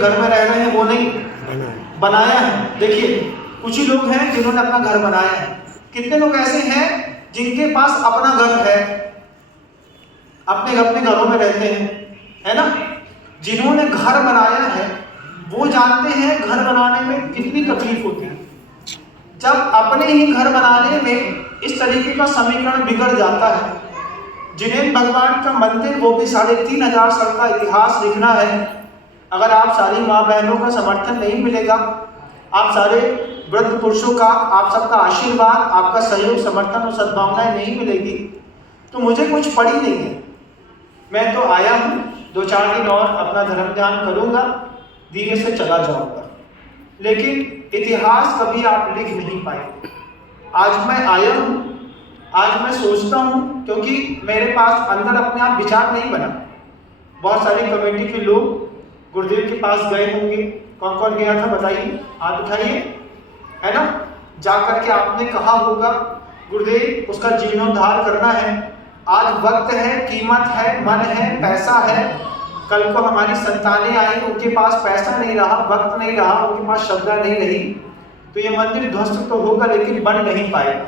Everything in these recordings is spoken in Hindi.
घर में रह रहे हैं वो नहीं बनाया है। देखिए कुछ ही लोग हैं जिन्होंने अपना घर बनाया है, कितने लोग ऐसे हैं जिनके पास अपना घर है, अपने अपने घरों में रहते हैं, है ना। जिन्होंने घर बनाया है वो जानते हैं घर बनाने में कितनी तकलीफ होती है। जब अपने ही घर बनाने में इस तरीके का समीकरण बिगड़ जाता है, जिनेंद्र भगवान का मंदिर वो भी 3500 साल का इतिहास लिखना है, अगर आप सारी माँ बहनों का समर्थन नहीं मिलेगा, आप सारे वृद्ध पुरुषों का, आप सबका आशीर्वाद, आपका सहयोग, समर्थन और सद्भावनाएं नहीं मिलेगी तो मुझे कुछ पड़ी नहीं है। मैं तो आया हूँ, 2-4 दिन और अपना धर्म ध्यान करूँगा, धीरे से चला जाऊँगा, लेकिन इतिहास कभी आप लिख नहीं पाएंगे। आज मैं आया हूँ, आज मैं सोचता हूँ, क्योंकि मेरे पास अंदर अपने आप विचार नहीं बना। बहुत सारी कमेटी के लोग गुरुदेव के पास गए होंगे, कौन कौन गया था बताइए, हाथ उठाइए, है ना। जाकर के आपने कहा होगा गुरुदेव उसका जीर्णोद्धार करना है, आज वक्त है, कीमत है, मन है, पैसा है, कल को हमारी संतानें आई, उनके पास पैसा नहीं रहा, वक्त नहीं रहा, उनके पास श्रद्धा नहीं रही, तो ये मंदिर ध्वस्त तो होगा लेकिन बन नहीं पाएगा।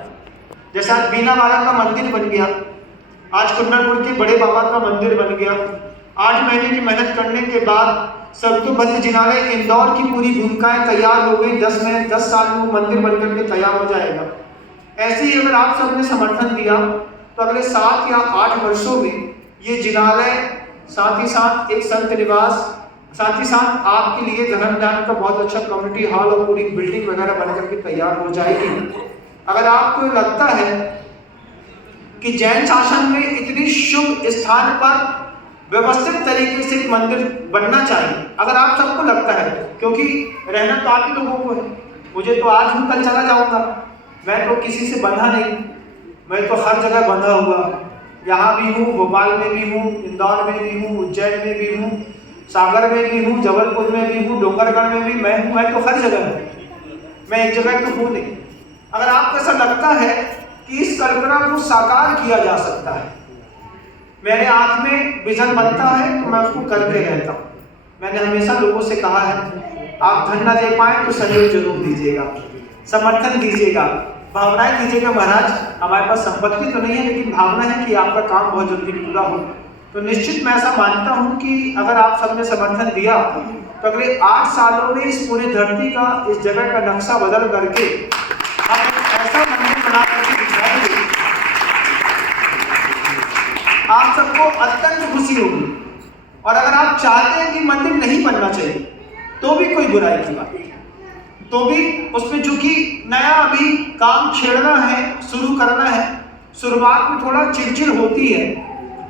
जैसा आज बीना वाला का मंदिर बन गया, आज कुंडलपुर के बड़े बाबा का मंदिर बन गया, 8 महीने की मेहनत करने के बाद सर्वतोभद्र जिनालय इंदौर की पूरी भूमिकाएं तैयार हो गई, 10 साल में वो मंदिर बनकर के तैयार हो जाएगा। ऐसे ही अगर आप सबने समर्थन दिया तो अगले 7 या 8 वर्षों में ये जिनालय, साथ ही साथ एक संत निवास, साथ ही साथ आपके लिए धर्मदान का बहुत अच्छा कम्युनिटी हॉल और पूरी बिल्डिंग वगैरह बनकर के तैयार हो जाएगी। अगर आपको लगता है कि जैन शासन में इतनी शुभ स्थान पर व्यवस्थित तरीके से एक मंदिर बनना चाहिए, अगर आप सबको लगता है, क्योंकि रहना तो आप ही लोगों को है, मुझे तो आज हूँ कल चला जाऊंगा, मैं तो किसी से बंधा नहीं, मैं तो हर जगह बंधा हुआ, यहाँ भी हूँ, भोपाल में भी हूँ, इंदौर में भी हूँ, उज्जैन में भी हूँ, सागर में भी हूँ, जबलपुर में भी हूँ, डोंगरगढ़ में भी मैं तो हर जगह हूँ, मैं एक जगह तो हूँ नहीं। अगर आपको ऐसा लगता है कि इस कल्पना को साकार किया जा सकता है, मेरे आंख में विजन बनता है तो मैं उसको करते रहता हूँ। मैंने हमेशा लोगों से कहा है, आप धन न दे पाए तो सहयोग जरूर दीजिएगा, समर्थन दीजिएगा, भावनाएं दीजिएगा। महाराज हमारे पास संपत्ति तो नहीं है लेकिन भावना है कि आपका काम बहुत जल्दी पूरा हो। तो निश्चित मैं ऐसा मानता हूँ कि अगर आप सबने समर्थन दिया तो अगले 8 सालों में इस पूरी धरती का, इस जगह का नक्शा बदल करके हम ऐसा मंदिर बना करके दिखाएंगे, आप सबको अत्यंत खुशी होगी। और अगर आप चाहते हैं कि मंदिर नहीं बनना चाहिए तो भी कोई बुराई की बात नहीं, तो भी उसमें चूंकि नया अभी काम छेड़ना है, शुरू करना है, शुरुआत में थोड़ा चिड़चिड़ होती है,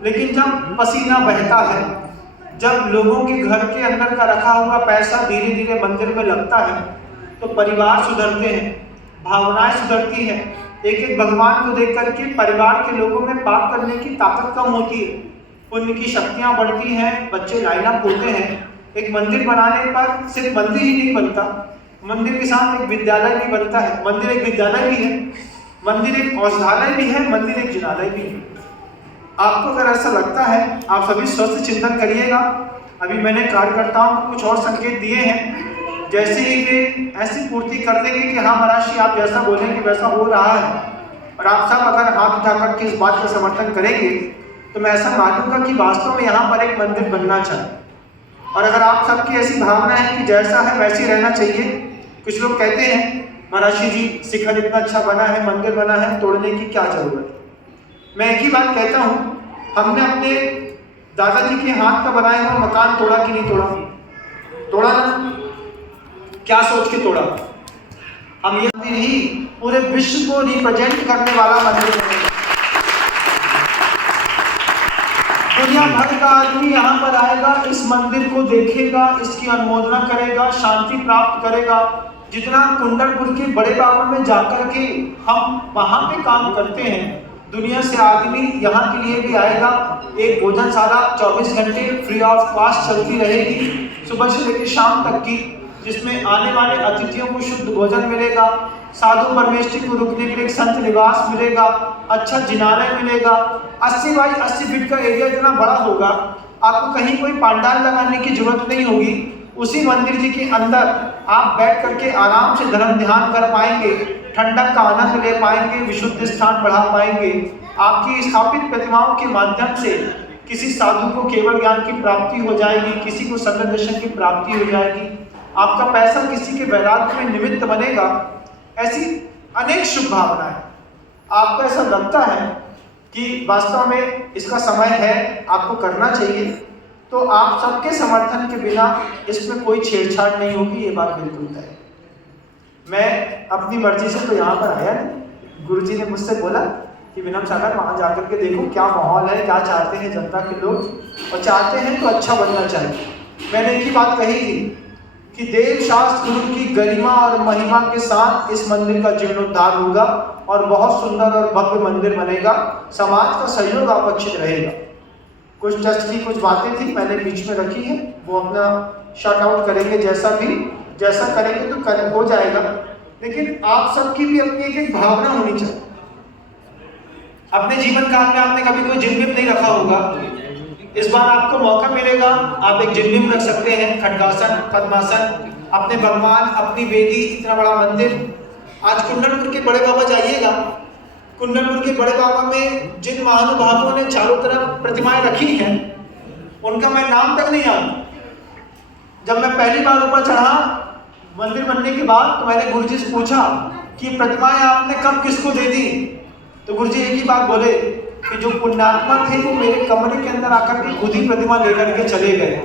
लेकिन जब पसीना बहता है, जब लोगों के घर के अंदर का रखा हुआ पैसा धीरे धीरे मंदिर में लगता है तो परिवार सुधरते हैं, भावनाएं सुधरती हैं। एक एक भगवान को देख करके परिवार के लोगों में पाप करने की ताकत कम होती है, पुण्य की शक्तियां बढ़ती हैं, बच्चे लाइन अप होते हैं। एक मंदिर बनाने पर सिर्फ मंदिर ही नहीं बनता, मंदिर के साथ एक विद्यालय भी बनता है, मंदिर एक विद्यालय भी है, मंदिर एक औषधालय भी है, मंदिर एक जिनालय भी है। आपको अगर ऐसा लगता है, आप सभी स्वस्थ चिंतन करिएगा। अभी मैंने कार्यकर्ताओं को कुछ और संकेत दिए हैं, जैसे ही वे ऐसी पूर्ति कर देंगे कि हाँ महाराज जी आप जैसा बोलेंगे वैसा हो रहा है, और आप सब अगर हाथ उठा करके इस बात का समर्थन करेंगे तो मैं ऐसा मानूंगा कि वास्तव में यहाँ पर एक मंदिर बनना चाहिए। और अगर आप सबकी ऐसी भावना है कि जैसा है वैसे ही रहना चाहिए, कुछ लोग कहते हैं महाराज जी शिखर इतना अच्छा बना है, मंदिर बना है, तोड़ने की क्या जरूरत है। मैं एक ही बात कहता हूँ, हमने अपने दादाजी के हाथ का बनाया हुआ मकान तोड़ा कि नहीं तोड़ा? तोड़ा ना? क्या सोच के तोड़ा? हम ये मंदिर ही पूरे विश्व को रिप्रेजेंट करने वाला मंदिर है। दुनिया भर का आदमी यहाँ पर आएगा, इस मंदिर को देखेगा, इसकी अनुमोदना करेगा, शांति प्राप्त करेगा। जितना कुंडलपुर के बड़े बाबा में जाकर के हम वहाँ पे काम करते हैं, दुनिया से आदमी यहाँ के लिए भी आएगा। एक भोजनशाला 24 घंटे फ्री ऑफ कॉस्ट चलती रहेगी, सुबह से लेकर शाम तक की, जिसमें आने वाले अतिथियों को शुद्ध भोजन मिलेगा, साधु परमेष्ठी को रुकने के लिए एक संत निवास मिलेगा, अच्छा जिनालय मिलेगा। 80 बाई 80 फीट का एरिया इतना बड़ा होगा, आपको कहीं कोई पांडाल लगाने की जरूरत नहीं होगी। उसी मंदिर जी के अंदर आप बैठ करके आराम से धर्म ध्यान कर पाएंगे, ठंडक का आनंद ले पाएंगे, विशुद्ध स्थान बढ़ा पाएंगे। आपकी स्थापित प्रतिमाओं के माध्यम से किसी साधु को केवल ज्ञान की प्राप्ति हो जाएगी, किसी को संत दर्शन की प्राप्ति हो जाएगी, आपका पैसा किसी के वैराग्य में निमित्त बनेगा। ऐसी अनेक शुभ भावनाएं। आपको ऐसा लगता है कि वास्तव में इसका समय है, आपको करना चाहिए, तो आप सबके समर्थन के बिना इसमें कोई छेड़छाड़ नहीं होगी, ये बात बिल्कुल तय है। मैं अपनी मर्जी से तो यहाँ पर आया नहीं। गुरुजी ने मुझसे बोला कि विनम्र सागर वहाँ जाकर के देखो क्या माहौल है, क्या चाहते हैं जनता के लोग, और चाहते हैं तो अच्छा बनना चाहिए। मैंने एक ही बात कही थी कि देव शास्त्र गुरु की गरिमा और महिमा के साथ इस मंदिर का जीर्णोद्धार होगा और बहुत सुंदर और भव्य मंदिर बनेगा। समाज का सहयोग अपेक्षित रहेगा। कुछ ट्रस्ट की कुछ बातें थी मैंने बीच में रखी है, वो अपना शट आउट करेंगे, जैसा करेंगे तो हो जाएगा। लेकिन आप सबकी भी अपनी एक भावना होनी चाहिए। अपने जीवन काल में आपने कभी कोई जिम नहीं रखा होगा, इस बार आपको मौका मिलेगा, आप एक जिम रख सकते हैं, खड्गासन, पद्मासन, अपने भगवान, अपनी वेदी, इतना बड़ा मंदिर। आज कुंडलपुर के बड़े बाबा जाइएगा, कुंडलपुर के बड़े बाबा में जिन महानुभावों ने चारों तरफ प्रतिमाएं रखी हैं, उनका मैं नाम तक नहीं जानता। जब मैं पहली बार ऊपर चढ़ा मंदिर बनने के बाद, तो मैंने गुरुजी से पूछा कि प्रतिमाएं आपने कब किसको दे दी? तो गुरुजी एक ही बात बोले कि जो पुण्यात्मा थे वो मेरे कमरे के अंदर आकर के खुद ही प्रतिमा लेकर के चले गए।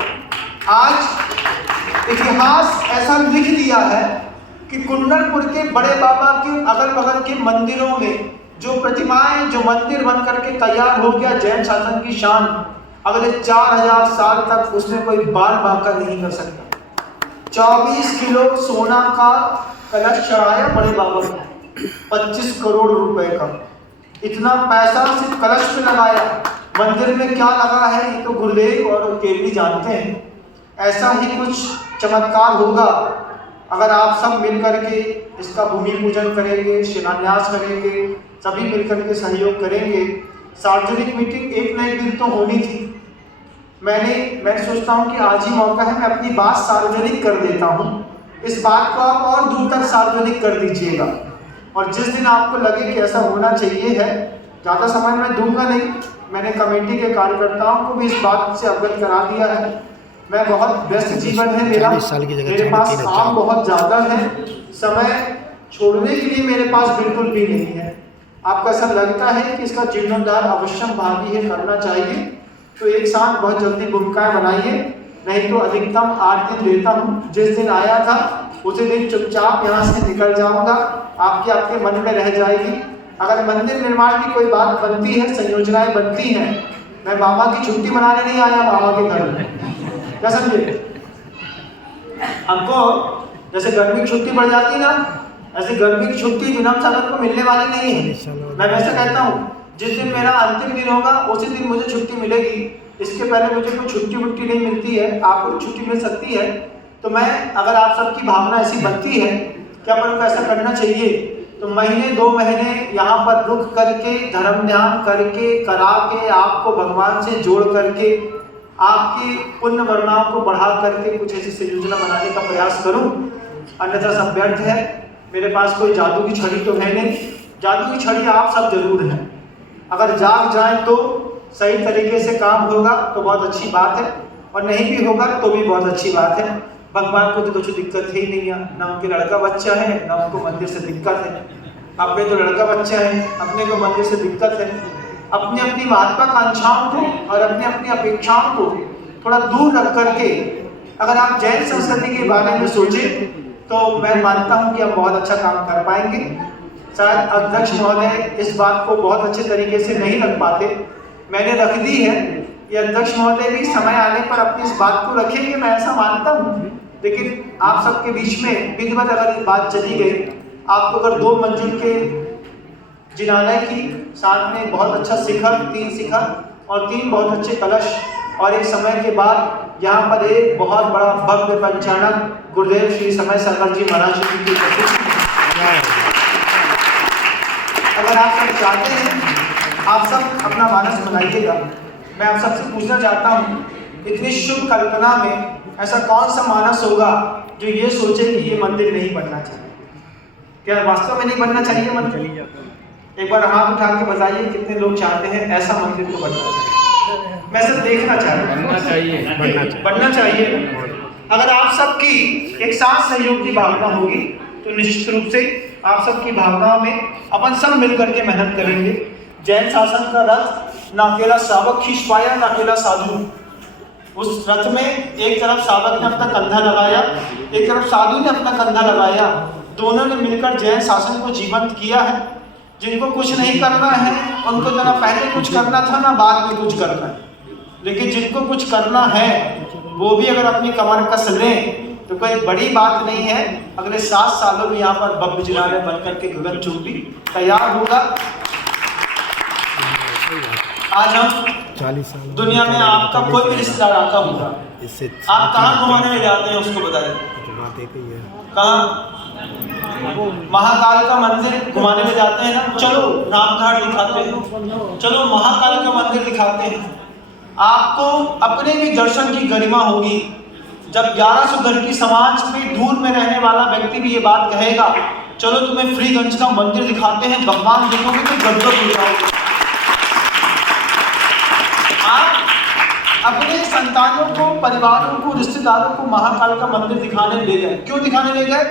आज इतिहास ऐसा लिख दिया है कि कुंडलपुर के बड़े बाबा के अगल बगल के मंदिरों में जो प्रतिमाएं, जो मंदिर बन करके तैयार हो गया, जैन शासन की शान, अगले 4000 साल तक उसमें कोई बाल बांका नहीं कर सकता। 24 किलो सोना का कलश चढ़ाया बड़े बाबा को, 25 करोड़ रुपए का। इतना पैसा सिर्फ कलश पे लगाया, मंदिर में क्या लगा है ये तो गुरुदेव और केवली जानते हैं। ऐसा ही कुछ चमत्कार होगा अगर आप सब मिल करके इसका भूमि पूजन करेंगे, शिलान्यास करेंगे, सभी मिलकर के सहयोग करेंगे। सार्वजनिक मीटिंग एक न एक दिन तो होनी थी। मैं सोचता हूँ कि आज ही मौका है, मैं अपनी बात सार्वजनिक कर देता हूँ। इस बात को आप और दूर तक सार्वजनिक कर दीजिएगा, और जिस दिन आपको लगे कि ऐसा होना चाहिए है, ज़्यादा समय मैं दूंगा नहीं, मैंने कमेटी के कार्यकर्ताओं को भी इस बात से अवगत करा दिया है। मैं बहुत व्यस्त जीवन है मेरा, मेरे पास काम बहुत ज़्यादा है, समय छोड़ने के लिए मेरे पास बिल्कुल भी नहीं है। आपको ऐसा लगता है कि इसका जीर्णोद्धार अवश्यम भावी है, करना चाहिए, तो एक साथ बहुत जल्दी भूमिकाएं बनाइए, नहीं तो अधिकतम 8 दिन देता हूँ। जिस दिन आया था उसी दिन चुपचाप यहाँ से निकल जाऊँगा, आपके मन में रह जाएगी। अगर मंदिर निर्माण की कोई बात बनती है, संयोजनाएं बनती हैं, मैं बाबा की छुट्टी मनाने नहीं आया बाबा के घर में, क्या समझे? हमको जैसे गर्मी की छुट्टी पड़ जाती ना, ऐसे गर्मी की छुट्टी विनम्र सागर को मिलने वाली नहीं है। मैं वैसे कहता हूँ, जिस दिन मेरा अंतिम दिन होगा उसी दिन मुझे छुट्टी मिलेगी। इसके पहले मुझे कोई छुट्टी वुट्टी नहीं मिलती है, आपको छुट्टी मिल सकती है। तो मैं, अगर आप सबकी भावना ऐसी बनती है कि अपन को ऐसा करना चाहिए, तो महीने 2 महीने यहाँ पर रुक करके धर्म ध्यान करके करा के आपको भगवान से जोड़ करके आपकी पुण्य वर्णाओं को बढ़ा करके कुछ ऐसी संयोजना बनाने का प्रयास करूं। अन्यथा सब व्यर्थ है। मेरे पास कोई जादू की छड़ी तो है नहीं, जादू की छड़ी आप सब जरूर हैं। अगर जाग जाए तो सही तरीके से काम होगा तो बहुत अच्छी बात है, और नहीं भी होगा तो भी बहुत अच्छी बात है। भगवान को तो कुछ दिक्कत है ही नहीं है, ना उनके लड़का बच्चा है, ना उनको मंदिर से दिक्कत है। अपने तो लड़का बच्चा है, अपने को मंदिर से दिक्कत है। अपनी अपनी महत्वाकांक्षाओं को और अपनी अपनी अपेक्षाओं को थोड़ा दूर रख करके अगर आप जैन संस्कृति के बारे में सोचें तो मैं मानता हूं कि आप बहुत अच्छा काम कर पाएंगे। शायद अध्यक्ष महोदय इस बात को बहुत अच्छे तरीके से नहीं रख पाते, मैंने रख दी है। ये अध्यक्ष महोदय भी समय आने पर अपनी इस बात को रखेंगे, मैं ऐसा मानता हूँ। लेकिन आप सबके बीच में विधिवत अगर बात चली गई, आपको अगर 2 मंजिल के जिनालय की साथ में बहुत अच्छा शिखर, 3 शिखर और 3 बहुत अच्छे कलश, और एक समय के बाद यहाँ पर एक बहुत बड़ा भव्य पंचानन गुरुदेव श्री समय सरवर जी महाराज जी की उपस्थिति। अगर आप सब चाहते हैं, आप सब अपना मानस बनाइएगा। मैं आप सबसे पूछना चाहता हूँ, इतनी शुभ कल्पना में ऐसा कौन सा मानस होगा जो ये सोचे कि ये मंदिर नहीं बनना चाहिए? क्या वास्तव में नहीं बनना चाहिए मंदिर? एक बार हाथ उठा के बताइए कितने लोग चाहते हैं ऐसा मंदिर को बनना चाहिए? मैं सब देखना चाहता हूँ। बनना चाहिए। अगर आप सबकी एक साथ सहयोग की भावना होगी तो निश्चित रूप से आप सबकी भावनाओं में अपन सब मिलकर के मेहनत करेंगे। जैन शासन का रथ ना अकेला श्रावक खींच पाया ना अकेला साधु। उस रथ में एक तरफ श्रावक ने अपना कंधा लगाया, एक तरफ साधु ने अपना कंधा लगाया। दोनों ने मिलकर जैन शासन को जीवंत किया है। जिनको कुछ नहीं करना है उनको तो ना पहले कुछ करना था ना बाद में कुछ करना है, लेकिन जिनको कुछ करना है वो भी अगर अपनी कमर कस लें तो कोई बड़ी बात नहीं है। अगले 7 सालों में यहाँ पर बब्ब जिलाने बनकर के गगनचुंबी तैयार होगा। आज हम 40 साल दुनिया में आपका कोई भी रिश्तेदार आता होगा, आप कहाँ घुमाने में जाते हैं उसको बताइए। कहाँ? महाकाल का मंदिर घुमाने में जाते हैं ना, चलो रामघाट दिखाते हैं, चलो महाकाल का मंदिर दिखाते हैं। आपको अपने भी दर्शन की गरिमा होगी जब 1100 घर की समाज में दूर में रहने वाला व्यक्ति भी ये बात कहेगा, चलो तुम्हें फ्रीगंज का मंदिर दिखाते हैं, भगवान देखोगे तो गदगद हो जाओगे। आप अपने संतानों को, परिवारों को, रिश्तेदारों को महाकाल का मंदिर दिखाने ले गए। क्यों दिखाने ले गए?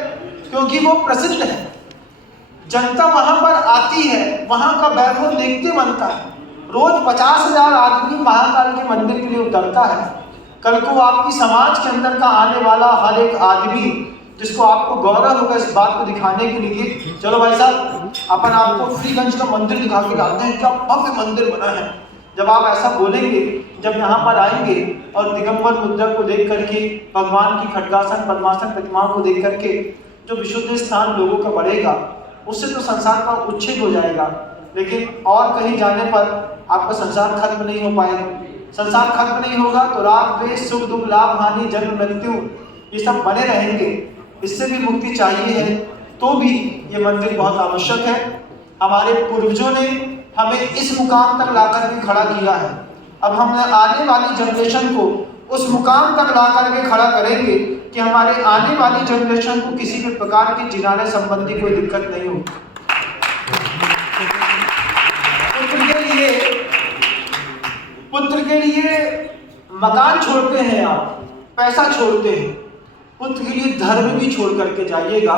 क्योंकि वो प्रसिद्ध है, जनता वहां पर आती है, वहां का वैभव देखते बनता है। रोज 50,000 आदमी महाकाल के मंदिर के लिए उतरता है। कल को आपकी समाज के अंदर का आने वाला हर एक आदमी जिसको आपको गौरव होगा इस बात को दिखाने के लिए, चलो भाई साहब अपन आपको फ्रीगंज का मंदिर दिखा के लाते हैं, क्या भव्य मंदिर बना है। जब आप ऐसा बोलेंगे, जब यहाँ पर आएंगे और दिगंबर मुद्रा को देख करके, भगवान की खड्गासन पद्मासन प्रतिमाओं को देख करके जो विशुद्ध स्थान लोगों का बढ़ेगा, उससे तो संसार का उच्छेद हो जाएगा। लेकिन और कहीं जाने पर आपका संसार खत्म नहीं हो पाएगा। संसार खत्म नहीं होगा तो राग द्वेष सुख दुख लाभ हानि जन्म मृत्यु ये सब बने रहेंगे। इससे भी मुक्ति चाहिए है तो भी ये मंदिर बहुत आवश्यक है। हमारे पूर्वजों ने हमें इस मुकाम तक लाकर के खड़ा किया है। अब हम आने वाली जनरेशन को उस मुकाम तक लाकर के खड़ा करेंगे कि हमारे आने वाली जनरेशन को किसी भी प्रकार की जिनाने संबंधी कोई दिक्कत नहीं हो। पुत्र के लिए मकान छोड़ते हैं, आप पैसा छोड़ते हैं, पुत्र के लिए धर्म भी छोड़ करके जाइएगा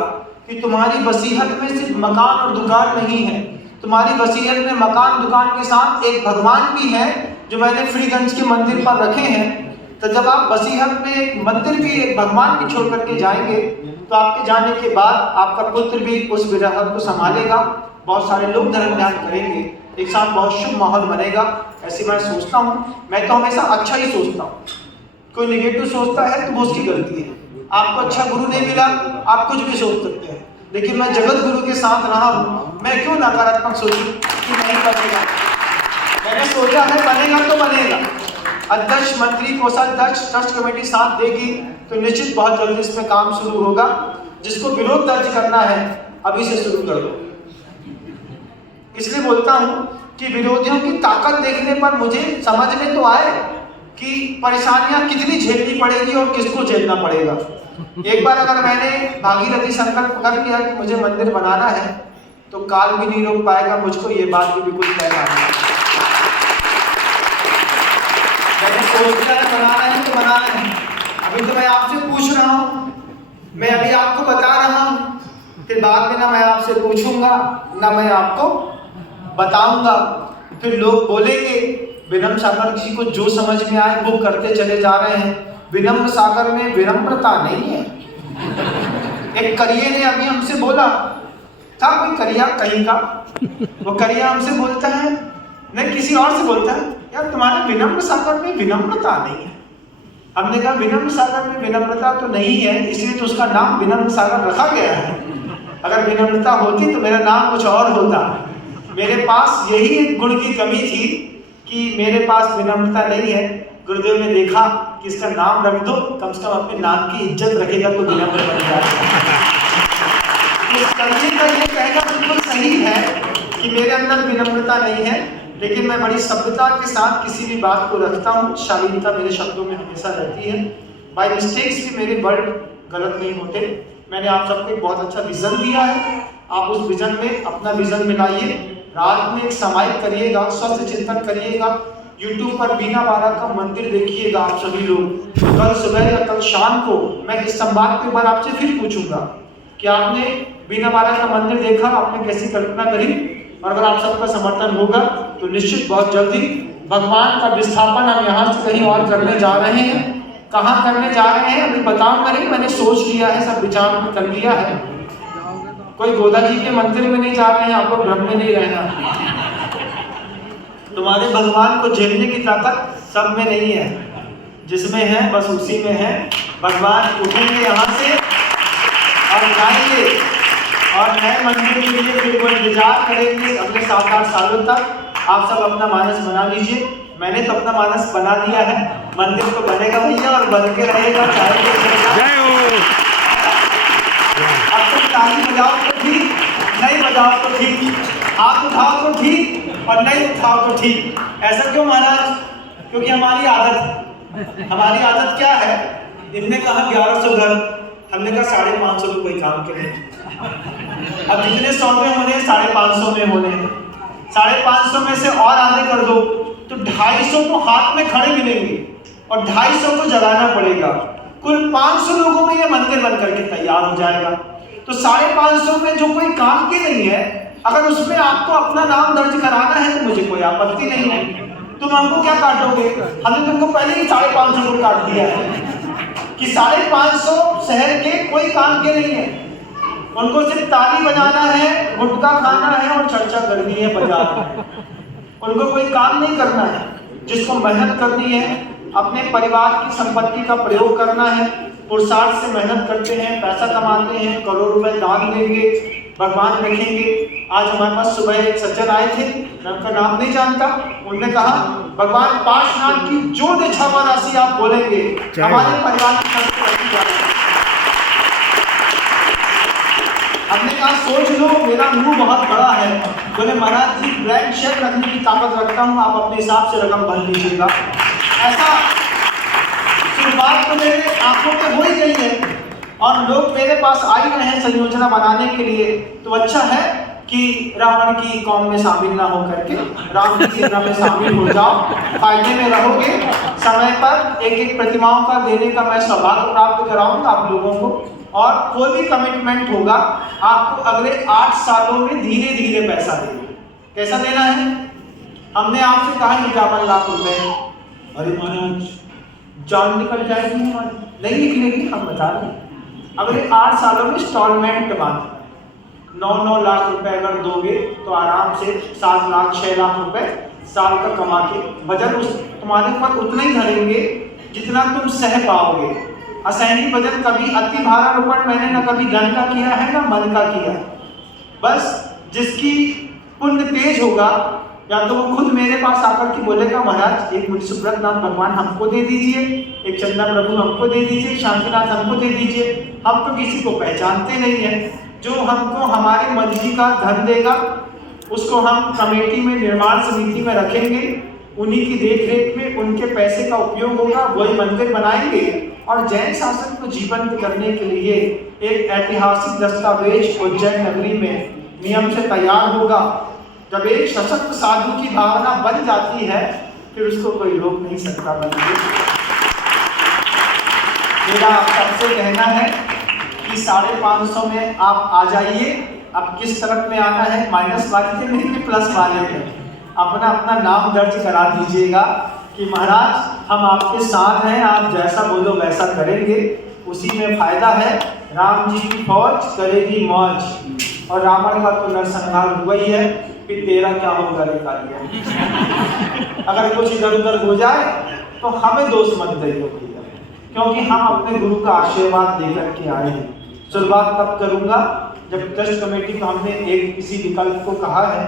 कि तुम्हारी वसीयत में सिर्फ मकान और दुकान नहीं है, तुम्हारी वसीयत में मकान दुकान के साथ एक भगवान भी है जो मैंने फ्रीगंज के मंदिर पर रखे हैं। तो जब आप वसीयत में एक मंदिर भी, एक भगवान भी छोड़ करके जाएंगे तो आपके जाने के बाद आपका पुत्र भी उस विरासत को संभालेगा। बहुत सारे लोग धर्म ध्यान करेंगे, एक साथ बहुत शुभ माहौल बनेगा, ऐसी मैं सोचता हूँ। मैं तो हमेशा अच्छा ही सोचता हूँ। कोई नेगेटिव सोचता है तो वो उसकी गलती है। आपको अच्छा गुरु नहीं मिला, आप कुछ भी सोच सकते हैं, लेकिन मैं जगत गुरु के साथ रहा हूँ, मैं क्यों नकारात्मक सोचूं कि नहीं बनेगा। मैंने सोचा है बनेगा तो बनेगा। अध्यक्ष, मंत्री, कोषाध्यक्ष, ट्रस्ट कमेटी साथ देगी तो निश्चित बहुत जल्दी इसमें काम शुरू होगा। जिसको विरोध दर्ज करना है अभी से शुरू कर दो। इसलिए बोलता हूं कि विरोधियों की ताकत देखने पर मुझे समझ में तो आए कि परेशानियां कितनी झेलनी पड़ेगी और किसको झेलना पड़ेगा। एक बार अगर मैंने भागीरथी संकल्प कर लिया कि मुझे मंदिर बनाना है तो काल भी नहीं रोक पाएगा मुझको, ये बात भी बिल्कुल तय है। मैंने सोचा है बनाना है तो बनाना है। अभी तो मैं आपसे पूछ रहा हूँ, मैं अभी आपको बता रहा हूँ, फिर बाद में ना मैं आपसे पूछूंगा ना मैं आपको बताऊंगा। फिर लोग बोलेंगे विनम्र सागर किसी को जो समझ में आए वो करते चले जा रहे हैं। विनम्र सागर में विनम्रता नहीं है। एक करिए ने अभी हमसे बोला था, कोई करिया कहीं का, वो करिया हमसे बोलता है, नहीं किसी और से बोलता है, यार तुम्हारे विनम्र सागर में विनम्रता नहीं है। हमने कहा विनम्र सागर में विनम्रता तो नहीं है, इसलिए तो उसका नाम विनम्र सागर रखा गया है। अगर विनम्रता होती तो मेरा नाम कुछ और होता। मेरे पास यही एक गुण की कमी थी कि मेरे पास विनम्रता नहीं है। गुरुदेव ने देखा कि इसका नाम रख दो, कम से कम अपने नाम की इज्जत रखेगा तो विनम्र बन जाएगा। इस कमी का ये कहना बिल्कुल सही है कि मेरे अंदर विनम्रता नहीं है, लेकिन मैं बड़ी सभ्यता के साथ किसी भी बात को रखता हूँ। शालीनता मेरे शब्दों में हमेशा रहती है। बाय मिस्टेक्स भी मेरे वर्ड गलत नहीं होते। मैंने आप सबको एक बहुत अच्छा विजन दिया है, आप उस विजन में अपना विजन मिलाइए, रात में एक सामायिक करिएगा, स्वस्थ चिंतन करिएगा, यूट्यूब पर बीना बाला का मंदिर देखिएगा आप सभी लोग। कल सुबह या कल शाम को मैं इस संवाद के ऊपर आपसे फिर पूछूंगा कि आपने बीना बाला का मंदिर देखा, आपने कैसी कल्पना करी, और अगर आप सबका समर्थन होगा तो निश्चित बहुत जल्दी भगवान का विस्थापन हम यहाँ से कहीं और करने जा रहे हैं। कहाँ करने जा रहे हैं अभी बताऊंगा नहीं, मैंने सोच लिया है, सब विचार में कर लिया है। कोई गोदा जी के मंदिर में नहीं जा रहे हैं, आपको भ्रम में नहीं रहना। तुम्हारे भगवान को झेलने की ताकत सब में नहीं है, जिसमें है बस उसी में है। भगवान उठेंगे यहाँ से और जाएंगे और नए मंदिर के लिए फिर वो इंतजार करेंगे अगले 7-8 सालों तक। आप सब अपना मानस बना लीजिए, मैंने तो अपना मानस बना दिया है। मंदिर तो बनेगा भैया और बन के रहेगा, चाहे अब तुम ताली बजाओ तो ठीक, नहीं बजाओ तो ठीक, हाथ उठाओ तो ठीक और नहीं उठाओ तो ठीक। ऐसा क्यों महाराज? क्योंकि हमारी आदत क्या है? इनने कहा 1100 घर, हमने कहा 550 में कोई काम के नहीं। अब जितने 100 में होने 550 में होने, 550 में से और आधे कर दो तो 250 तो हाथ में खड़े मिलेंगे और 250 को जगाना पड़ेगा। कुल 500 लोगों में ये मंदिर बन करके तैयार हो जाएगा। तो 550 में जो कोई काम की नहीं है, अगर उसमें आपको अपना नाम दर्ज कराना है तो मुझे कोई आपत्ति नहीं है। तुम हमको क्या काटोगे? हमने तुमको पहले ही 550 को काट दिया है कि 550 शहर के कोई काम के नहीं है, उनको सिर्फ ताली बजाना है, गुटखा खाना है और चर्चा करनी है बाजार में। उनको कोई काम नहीं करना है। जिसको मेहनत करनी है, अपने परिवार की संपत्ति का प्रयोग करना है, पुरुषार्थ से मेहनत करते हैं, पैसा कमाते हैं, करोड़ रुपए दान देंगे, भगवान रखेंगे। आज हमारे पास सुबह एक सज्जन आए थे, मैं उनका नाम नहीं जानता, उन्होंने कहा भगवान पार्श्वनाथ की जो क्षमा राशि आप बोलेंगे हमारे परिवार की संपत्ति। हमने कहा सोच लो, मेरा मुंह बहुत बड़ा है। बोले महाराज जी ब्लैंक चेक रखने की ताकत रखता हूँ, आप अपने हिसाब से रकम भर लीजिएगा। ऐसा शुरुआत तो मेरे आंखों पे हो ही गई है और लोग मेरे पास आ ही रहे हैं संयोजना बनाने के लिए। तो अच्छा है कि रावण की कौम में शामिल ना हो करके राम की सेना में शामिल हो जाओ, फायदे में रहोगे। समय पर एक एक प्रतिमाओं का देने का मैं सौभाग्य प्राप्त कराऊंगा आप लोगों को। और कोई भी कमिटमेंट होगा आपको अगले 8 सालों में धीरे धीरे पैसा देना। कैसा देना है? हमने आपसे कहा 51 लाख रुपए, अरे महाराज जान निकल जाएगी हमारी, नहीं निकलेगी, हम बता रहे हैं। अगले 8 सालों में इंस्टॉलमेंट बांधना, 9-9 लाख रुपए अगर दोगे तो आराम से 7 लाख 6 लाख रुपए साल का कमा के बजट तुम्हारे ऊपर उतना ही धरेंगे जितना तुम सह पाओगे। असहनीय वजन कभी अति भारारोपण मैंने न कभी धन का किया है ना मन का किया। बस जिसकी पुण्य तेज होगा या तो वो खुद मेरे पास आकर के बोलेगा महाराज एक मुझे सुब्रत नाथ भगवान हमको दे दीजिए, एक चंदा प्रभु हमको दे दीजिए, शांतिनाथ हमको दे दीजिए। हम तो किसी को पहचानते नहीं है। जो हमको हमारे मंदिर का धन देगा उसको हम कमेटी में, निर्माण समिति में रखेंगे, उन्हीं की देखरेख में उनके पैसे का उपयोग होगा, वही मंदिर बनाएंगे और जैन शासन को जीवंत करने के लिए एक ऐतिहासिक दस्तावेज उज्जैन नगरी में नियम से तैयार होगा। जब एक सशक्त साधु की भावना बन जाती है फिर उसको कोई रोक नहीं सकता बनने। मेरा आप सबसे कहना है कि 550 में आप आ जाइए। अब किस तरफ में आना है, माइनस वाले के नहीं, प्लस वाले में अपना अपना नाम दर्ज करा दीजिएगा कि महाराज हम आपके साथ हैं, आप जैसा बोलो वैसा करेंगे। उसी में फायदा है। राम जी की फौज करेगी मौज और रावण का तो नरसंहार हुआ ही है, फिर तेरा क्या होगा रे कालिया। अगर कुछ इधर उधर हो जाए तो हमें दोष मत देइए भैया, क्योंकि हम अपने गुरु का आशीर्वाद लेकर के आए हैं। शुरुआत तब करूंगा जब ट्रस्ट कमेटी को हमने एक किसी विकल्प को कहा है।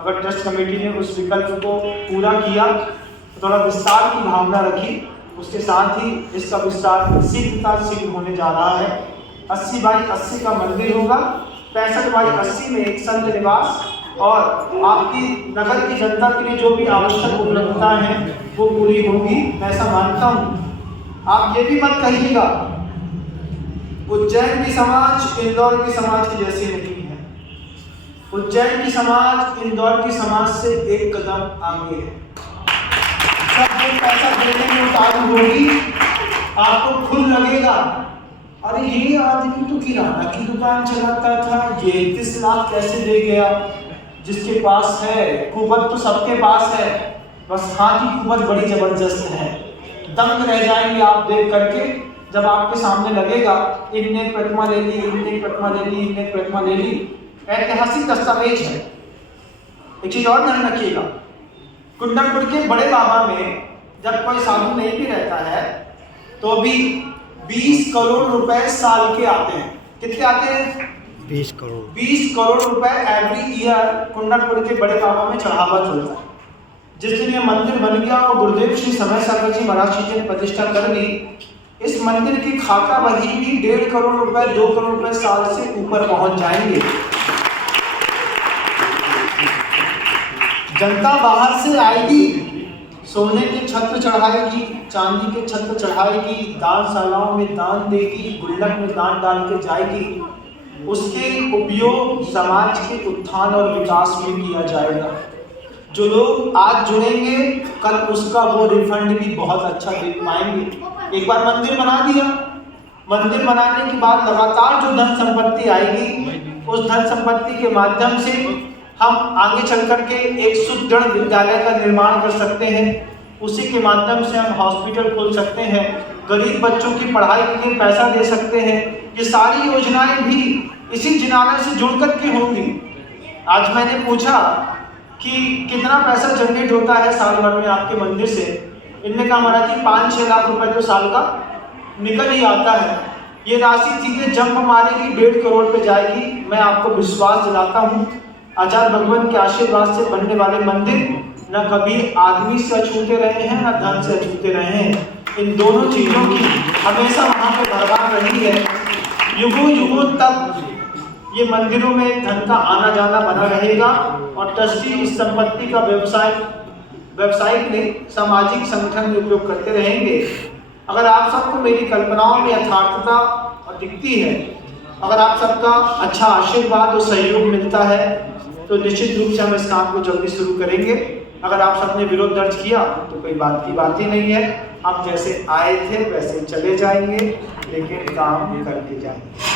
अगर ट्रस्ट कमेटी ने उस विकल्प को पूरा किया तो थोड़ा विस्तार की भावना रखी, उसके साथ ही इसका विस्तार शीघ्र होने जा रहा है। 80 बाई 80 का मंदिर होगा, 65 बाई 80 में एक संत निवास और आपकी नगर की जनता के लिए जो भी आवश्यक उपलब्धताएं हैं वो पूरी होगी, मैं ऐसा मानता हूँ। आप ये भी मत कहिएगा उज्जैन की समाज इंदौर की समाज की जैसी नहीं है। उज्जैन की समाज इंदौर की समाज से एक कदम आगे है। जब ये पैसा देने में उतारू होगी आपको खुद लगेगा अरे ये आदमी तो किराना की दुकान चलाता था, ये 31 लाख कैसे दे गया। जिसके पास है कुवत तो सबके पास है, बस हाथ की कुवत बड़ी जबरदस्त है। दंग रह जाएंगे आप देख करके जब आपके सामने लगेगा इनने प्रतिमा ले ली, इनने प्रतिमा ले ली, इनने प्रतिमा ले ली। ऐतिहासिक दस्तावेज है। एक चीज और ध्यान रखिएगा, कुंडलपुर के बड़े बाबा में जब कोई साधु नहीं भी रहता है तो भी 20 करोड़ रुपए साल के आते हैं। कितने आते हैं? 20 करोड़ रुपए एवरी ईयर कुंडलपुर के बड़े बाबा में चढ़ावा चलता है। जिस दिन ये मंदिर बन गया और गुरुदेव श्री समय सागर जी महाराज जी ने प्रतिष्ठा कर ली, इस मंदिर की खाता बही भी 1.5 करोड़ रुपए 2 करोड़ रुपए साल से ऊपर पहुंच जाएंगे। जनता बाहर से आएगी, सोने के छत्र चढ़ाएगी, चांदी के छत्र चढ़ाएगी, दानशालाओं में दान देगी, गुल्लक में दान डाल के जाएगी। उसके उपयोग समाज के उत्थान और विकास में किया जाएगा। जो लोग आज जुड़ेंगे कल उसका वो रिफंड भी बहुत अच्छा दे पाएंगे। एक बार मंदिर बना दिया, मंदिर बनाने के बाद लगातार जो धन संपत्ति आएगी उस धन संपत्ति के माध्यम से हम आगे चल करके एक सुदृढ़ विद्यालय का निर्माण कर सकते हैं। उसी के माध्यम से हम हॉस्पिटल खोल सकते हैं, गरीब बच्चों की पढ़ाई के लिए पैसा दे सकते हैं। ये सारी योजनाएं भी इसी जिनालय से जुड़ करके होंगी। आज मैंने पूछा कि कितना पैसा जनरेट होता है साल भर में आपके मंदिर से। इनने कहा महाराज जी 5-6 लाख रुपए तो साल का निकल ही आता है। ये राशि सीधे जंप मारेगी 1.5 करोड़ पे जाएगी। मैं आपको विश्वास दिलाता हूँ आचार्य भगवान के आशीर्वाद से बनने वाले मंदिर न कभी आदमी से अछूते रहे हैं न धन से अछूते रहे हैं। इन दोनों चीजों की हमेशा वहाँ पे भरमार रही है। युगों युगों तक ये मंदिरों में धन का आना जाना बना रहेगा और ट्रस्टी इस संपत्ति का व्यवसायिक नहीं सामाजिक संगठन में उपयोग करते रहेंगे। अगर आप सबको मेरी कल्पनाओं में यथार्थता और दिखती है, अगर आप सबका अच्छा आशीर्वाद और सहयोग मिलता है तो निश्चित रूप से हम इस काम को जल्दी शुरू करेंगे। अगर आप सबने विरोध दर्ज किया तो कोई बात की बात ही नहीं है। हम जैसे आए थे वैसे चले जाएंगे, लेकिन काम करके जाएंगे।